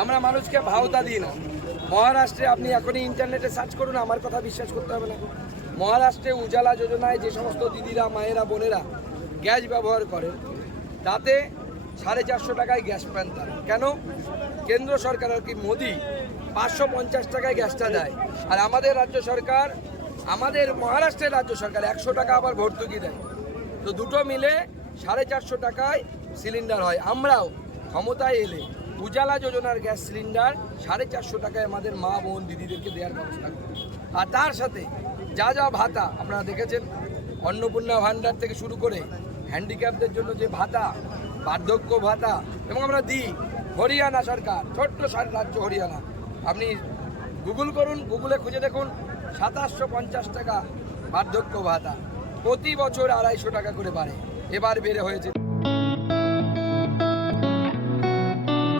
আমরা মানুষকে ভাওতা দিই না। মহারাষ্ট্রে আপনি এখনই ইন্টারনেটে সার্চ করুন, আমার কথা বিশ্বাস করতে হবে না। মহারাষ্ট্রে উজালা যোজনায় যে সমস্ত দিদিরা, মায়েরা, বোনেরা গ্যাস ব্যবহার করেন, তাতে 450 টাকায় গ্যাস পান তারা। কেন? কেন্দ্র সরকার আর কি মোদি 550 টাকায় গ্যাসটা দেয়, আর আমাদের রাজ্য সরকার, আমাদের মহারাষ্ট্রের রাজ্য সরকার 100 টাকা আবার ভর্তুকি দেয়। তো দুটো মিলে 450 টাকায় সিলিন্ডার হয়। আমরাও ক্ষমতায় এলে উজালা যোজনার গ্যাস সিলিন্ডার 450 টাকায় আমাদের মা, বোন, দিদিদেরকে দেওয়ার ব্যবস্থা করব। আর তার সাথে যা যা ভাতা আপনারা দেখেছেন, অন্নপূর্ণা ভাণ্ডার থেকে শুরু করে হ্যান্ডিক্যাপদের জন্য যে ভাতা, বার্ধক্য ভাতা, এবং আমরা দিই। হরিয়ানা সরকার, ছোট্ট রাজ্য হরিয়ানা, আপনি গুগল করুন, গুগলে খুঁজে দেখুন, 2750 টাকা বার্ধক্য ভাতা, প্রতি বছর 250 টাকা করে বাড়ে, এবার বেড়ে হয়েছে।